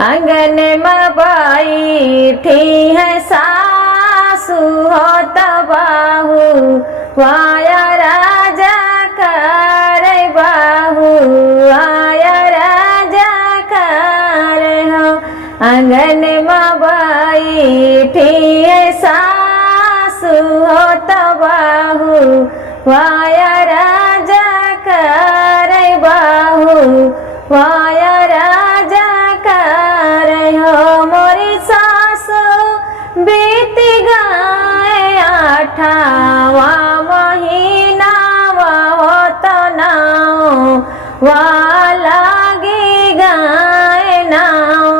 आंगन में बैठी है सासू हो तबाहू वाया राजा कर बाहू आया राजा कर हो। आंगन में बैठी है सासू हो तबाहू वाया राजा कर बाहू वाया राजा कर हो। मोरी सासू बीत गए 8वां महीना हो तो नाव लागी गए नाव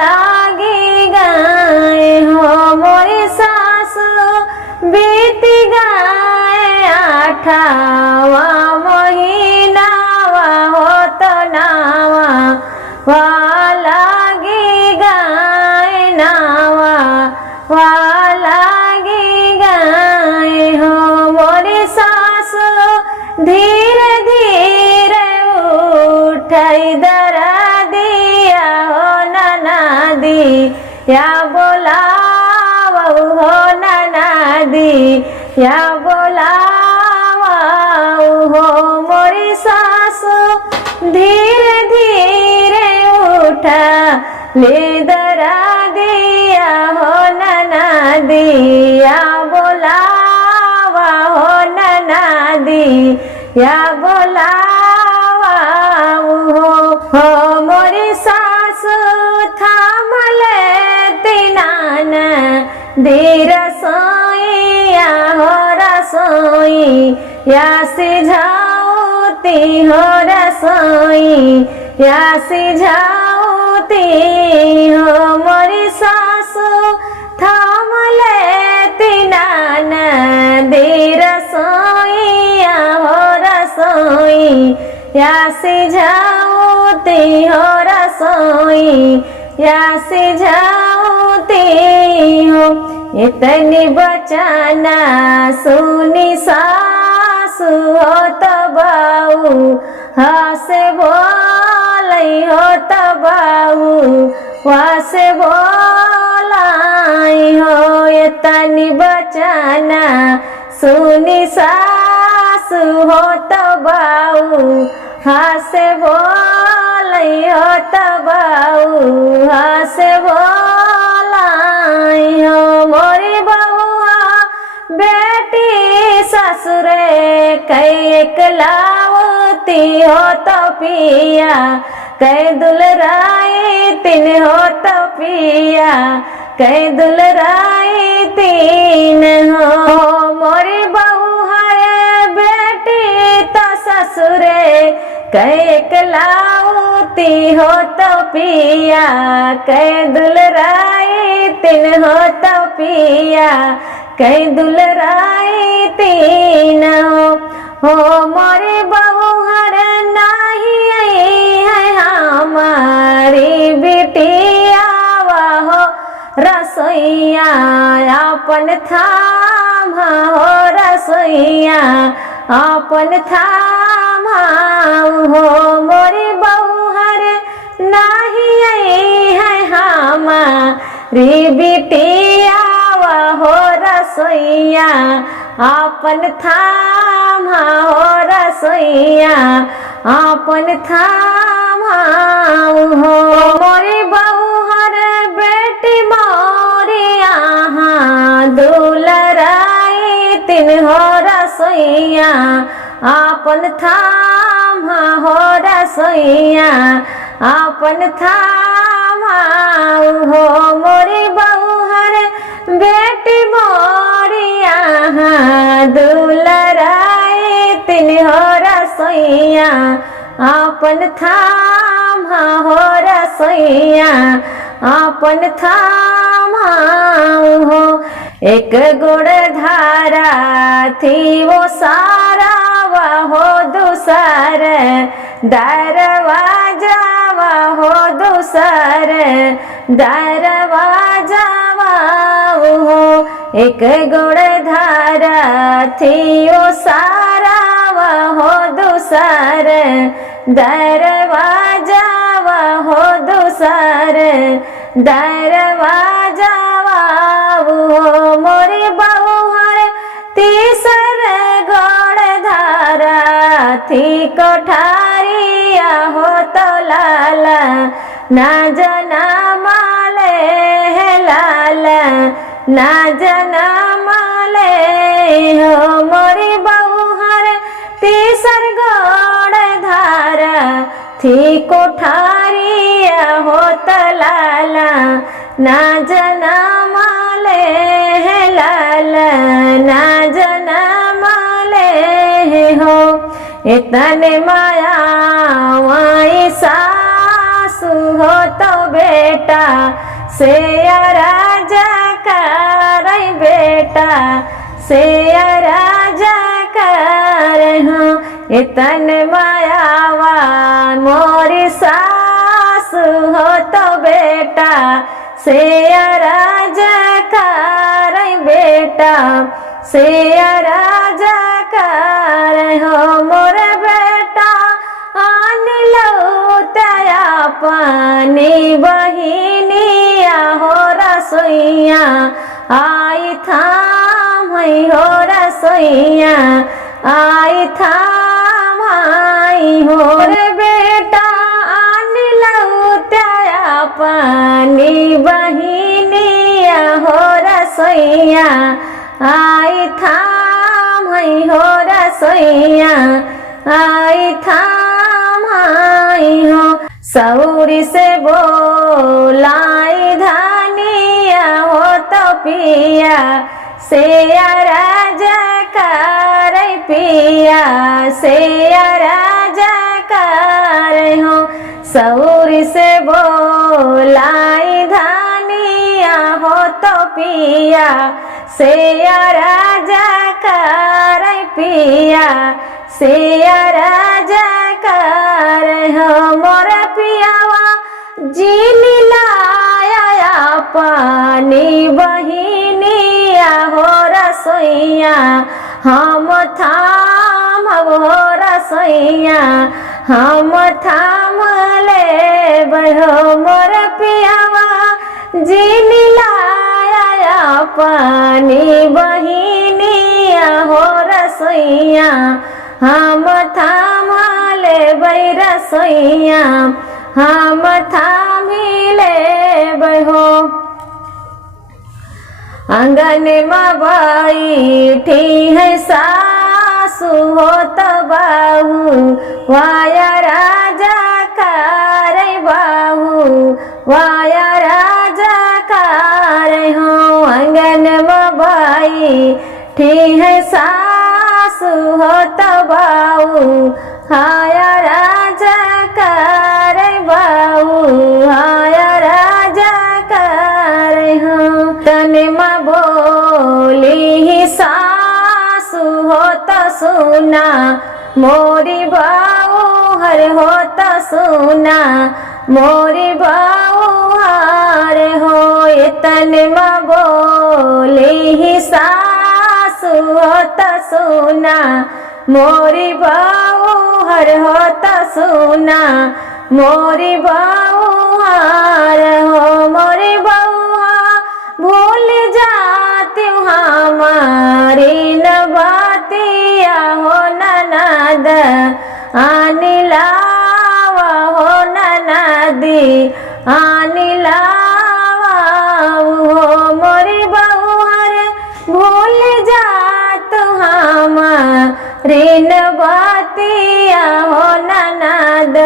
लागी गए हो। मोरी सासू बीत गए 8वां महीना हो तो नावा लागी गए नावा लागी गए हो। मोरी सासू धीरे धीरे उठाई दरा दिया हो ननदी या बोलावा हो ननदी या बोलावा हो। मोरी सासू धीरे धीरे उठा ले दरा दिया हो ननदी या बोलावा हो ननदी या बोलावा हो। मोरी सासू थाम लेती नान दी रसोईया हो रसोई या सिझाऊती हो रसोई या सिझाऊती हो। मोरी सासू थाम लेती नान दी रसोईया हो रसोई या सिझाऊती हो रसोई या सिझाऊती हो। इतनी बचाना सुनी सासू हो तबाऊ हसे बोलाई हो तबाऊ वासे बोलाई हो। इतनी बचाना सुनी सासू हो तबाऊ हसे बोलाई हो तबाऊ हसे बोलाई हो। मोरी बहुआ बेटी ससुरे कई एकलावती हो तो पिया कई दुलराई तीन हो तो पिया कई दुलराई तीन हो। मोरी बहू है बेटी तो ससुरे कई एकलावती हो तो पिया कई दुलराई तीन हो तो पिया कई दुलराई तीन हो। मोरी बहू हर नहीं आई है हमारी बिटिया हो रसोईया अपन थाम हो रसोईया अपन थाम हो। मोरी बहू हर नहीं आई है हमारी बिटिया हो रसोईया अपन थाम हो रसोईया अपन थाम हो। मोरी बहू हर बेटी मोरी यहाँ दुलराई तीन हो रसोईया अपन थाम हो रसोईया अपन थाम हो। मोरी बहू हर बेटी मोरी यहाँ दुलराई तीन हो रसोईया अपन थाम हो रसोईया अपन थाम हो। एक गुड़ धारा थी वो सारा हो दूसर दरवाजा हो दूसर दरवाजा हो। एक गुड़ धारा थी वो सारा हो दूसर दरवाजा हो दूसर दूसर दरवाजावा हो मोरी बहुहर तीसर गोड़ धारा थी कोठारिया हो तो लाला ना जना माले है लाला ना जना माले हो मोरी बहुहर तीसर गोड़ धारा थी कोठारिया हो तो लाला ना जना माले है लाला ना जना माले हो इतने माया वाई सासु हो तो बेटा से राजा कर बेटा से राजा कर हो इतने मायावा मोरी सासु हो तो बेटा से राजा कर बेटा से राजा कर हो मोर बेटा आन लो तया पानी बहिनिया हो रसोइया आई थाम हो रसोइया आई थाम हो रे बेटा आन लो तया पानी बहिनिया हो रसोइया आई थाम हो रसोइया आई थाम हो सौरी से बोलाई धानिया हो तो पिया से राजा कर पिया से राजा कर हो सौरी से बोलाई धानिया हो तो पिया से राजा कर पिया से राजा कर हो मोर पियावा जीन लाया पानी बहिनिया हो रसोइया हम थाम हो रसोइया हम थाम ले बहो मोर पियावा जीन लाया पानी बहिनिया हो रसोइया हम थाम ले बै रसोइया हम थाम ले बहो आंगन में बैठी है सासु हो तो बाहू वाया राजा कर बाहू वाया राजा कर हो आंगन में बैठी है सासु हो तो बाहू हाया राजा कर बाहू हाया राजा कर हो तने माँ बोली ही सासु हो तो सुना मोरी बाऊ हर हो तो सुना मोरी बाऊ हर हो तने माँ बोली ही सासु हो तो सुना मोरी बाऊ हर हो तो सुना मोरी बाऊ हर हो मोरी बाऊ भूल जाती हूँ हमारी नबातिया हो ननद आनी लावा हो ननदी आनी लावा हो मोरी बहू हर भूल जात हमारी नबातिया हो ननद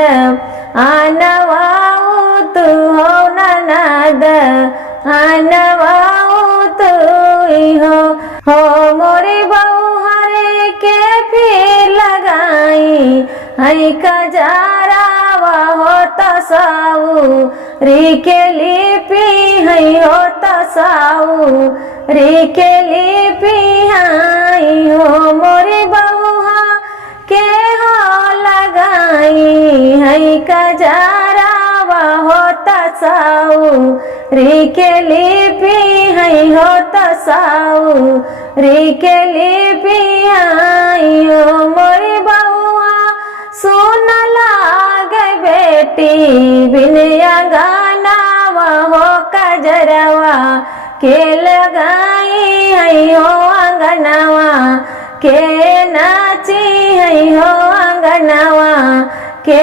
आनवाऊ तू हो ननद आनवाऊ तू हो मोरी बहू हरे के फिर लगाई हई कजारावा हो तसाऊ री के लिपि हई हो तसाऊ री के लिपि हई हो मोरी बहू के हो लगाई हई कजारावा हो तसाऊ री के लिपि हई हो तसाऊ री के लिपि हई हो मोरी बउआ सुन लागे गई बेटी बिनिया गानावा हो कजरवा के लगाई है हो अंगनवा के नाची है हो अंगनवा के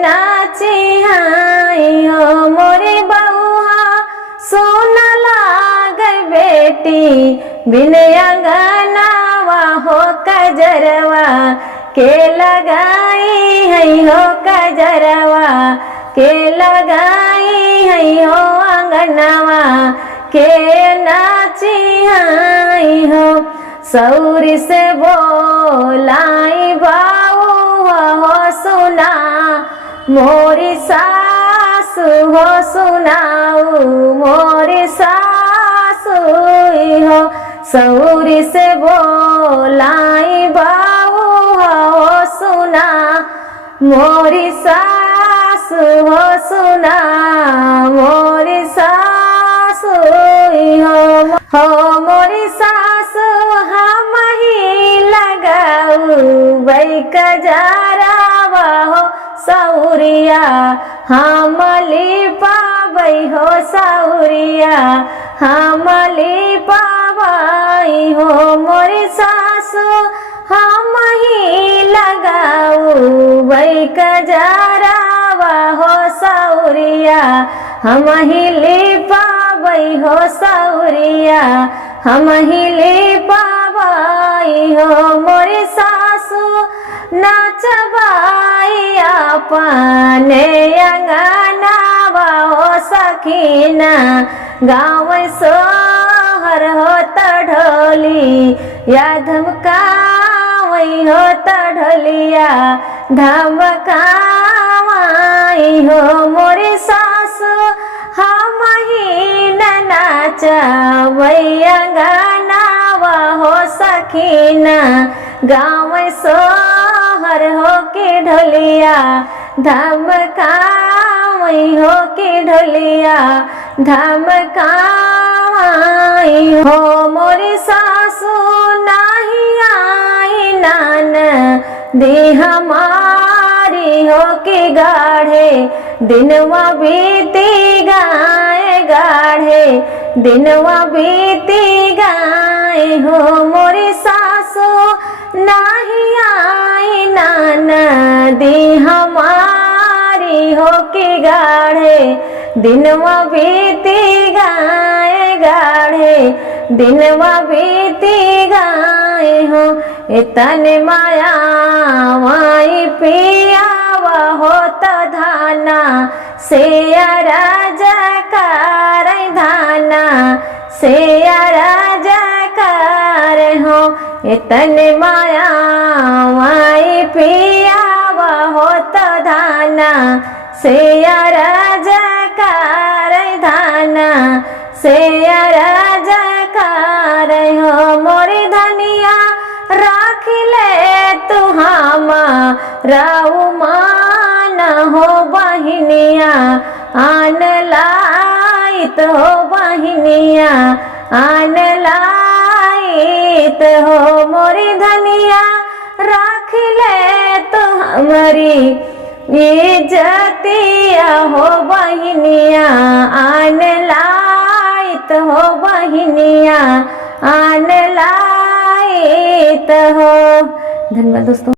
नाची है हो मोरी बउआ सोन लाग बेटी बिनिया गानावा हो कजरवा के लगाई है हो कजरवा के लगाई है हो अंगनवा के नाची है हो सौरी से बोलाई बाऊ हो सुना मोरी सासु हो सुनाऊ मोरी सासु हो सौरी से बोलाई बाऊ हो सुना मोरी सासु हो सुना मोरी सासु हो मोरी सासु हम ही लगाऊ बई कजरावा हो सौरिया हम लिपाबई हो सौरिया हम लिपाबई हो मोरी सासु हम ही लगाऊ बई कजरावा हो सौरिया हम ही लिपाबई हो सौरिया हम ही लिपाबई हो मोरी सासु नाचबाई अपने अंगनावा हो सखीना गाँव सोहर हो तढ़ोली या धमकावई हो तढ़ोलिया धमकावई हो मोरी सासु हम ही नाचबई अंगनावा हो सखीना गाँव सोहर हो के ढोलिया धमकावई हो के ढोलिया धमकावई हो मोरी सासु नाही आई नान दी हमारी हो के गाढ़े दिनवा बीती गाए गाढ़े दिनवा बीती गाए हो मोरी सासु नाही आई नाना दी हमारी हो के गाढ़े दिनवा बीती गाए गाढ़े दिनवा बीती गाए हो इतने माया माई पियावा हो तो धाना से राजा कार धाना से राजा कार हो इतने माया माई पियावा हो तो धाना से राजा कार धाना से राजा कार हो मोरी धनिया राख ले तू राऊ मान हो बहिनिया आन लाइत हो बहिनिया आन लाइत हो मोरी धनिया राख ले तू हमारी इज्जतिया हो बहिनिया आन लाइत हो बहिनिया आन लाइत हो। धन्यवाद दोस्तों।